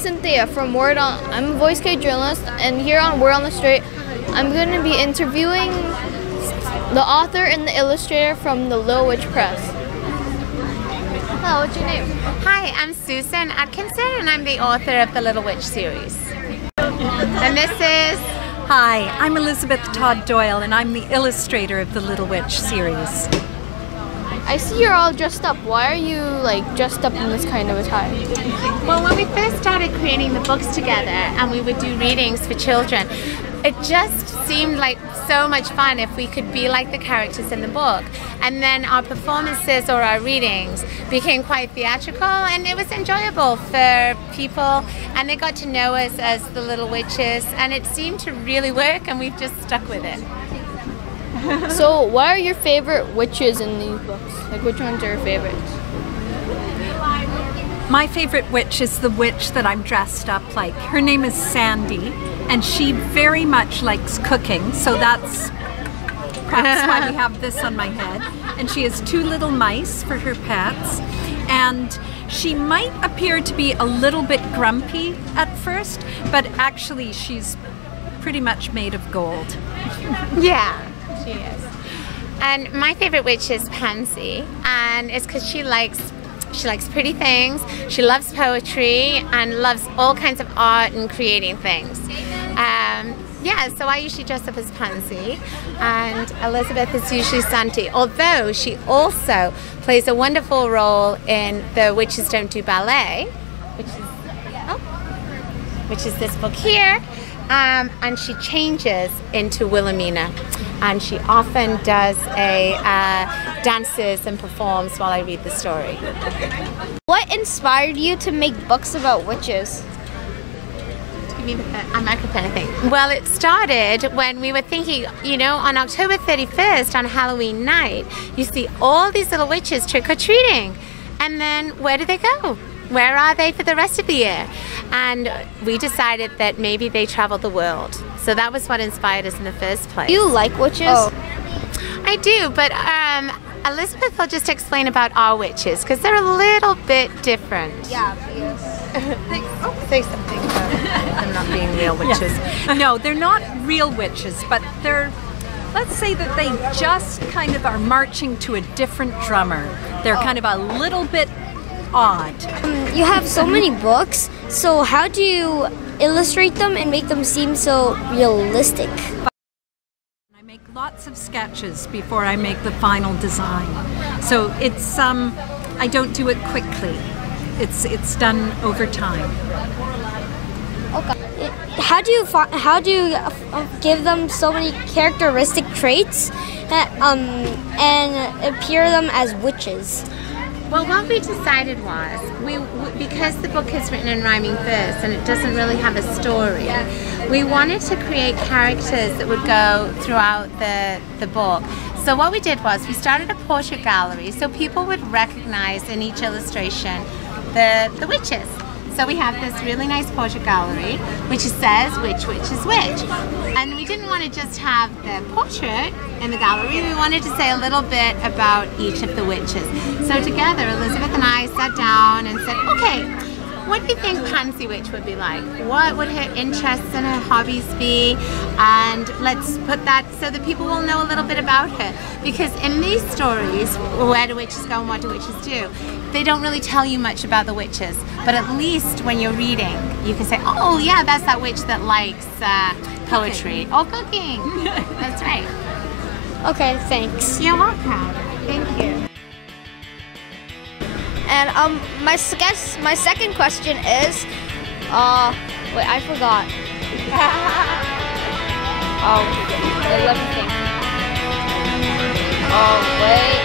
Cynthia from I'm a voice K journalist, and here on Word on the Street, I'm going to be interviewing the author and the illustrator from the Little Witch Press. Hello, what's your name? Hi, I'm Susan Atkinson, and I'm the author of the Little Witch series. And this is... Hi, I'm Elizabeth Todd Doyle, and I'm the illustrator of the Little Witch series. I see you're all dressed up. Why are you dressed up in this kind of attire? Well, when we first started creating the books together and we would do readings for children, it just seemed like so much fun if we could be like the characters in the book. And then our performances or our readings became quite theatrical, and it was enjoyable for people, and they got to know us as the Little Witches, and it seemed to really work, and we've just stuck with it. So what are your favorite witches in these books? Which ones are your favorites? My favorite witch is the witch that I'm dressed up like. Her name is Sandy, and she very much likes cooking, so that's perhaps why we have this on my head. And she has 2 little mice for her pets, and she might appear to be a little bit grumpy at first, but actually she's pretty much made of gold. Yeah. She is. And my favorite witch is Pansy, and it's because she likes pretty things, she loves poetry, and loves all kinds of art and creating things. Yeah, so I usually dress up as Pansy, and Elizabeth is usually Santi, although she also plays a wonderful role in The Witches Don't Do Ballet, which is this book here. And she changes into Wilhelmina, and she often does dances and performs while I read the story. What inspired you to make books about witches? You mean a microphone thing? Well, it started when we were thinking, on October 31st, on Halloween night, you see all these little witches trick-or-treating, and then where do they go? Where are they for the rest of the year? And we decided that maybe they traveled the world. So that was what inspired us in the first place. Do you like witches? Oh. I do, but Elizabeth will just explain about our witches, because they're a little bit different. Yeah, yes. Say something about them not being real witches. Yes. No, they're not real witches, but they're, let's say that they just kind of are marching to a different drummer. They're kind of a little bit odd. You have so many books, so how do you illustrate them and make them seem so realistic? I make lots of sketches before I make the final design. So it's I don't do it quickly. It's done over time. Okay. How do you give them so many characteristic traits and appear them as witches? Well, what we decided was, because the book is written in rhyming verse and it doesn't really have a story, we wanted to create characters that would go throughout the book. So what we did was we started a portrait gallery so people would recognize in each illustration the witches. So we have this really nice portrait gallery which says which witch is which. And we didn't want to just have the portrait in the gallery, we wanted to say a little bit about each of the witches. So together, Elizabeth and I sat down and said, okay, what do you think Pansy Witch would be like? What would her interests and her hobbies be? And let's put that so that people will know a little bit about her. Because in these stories, where do witches go and what do witches do? They don't really tell you much about the witches. But at least when you're reading, you can say, oh yeah, that's that witch that likes poetry or cooking. That's right. Okay, thanks. You're welcome. Thank you. And my second question is, wait, I forgot. Let me think. Oh, wait.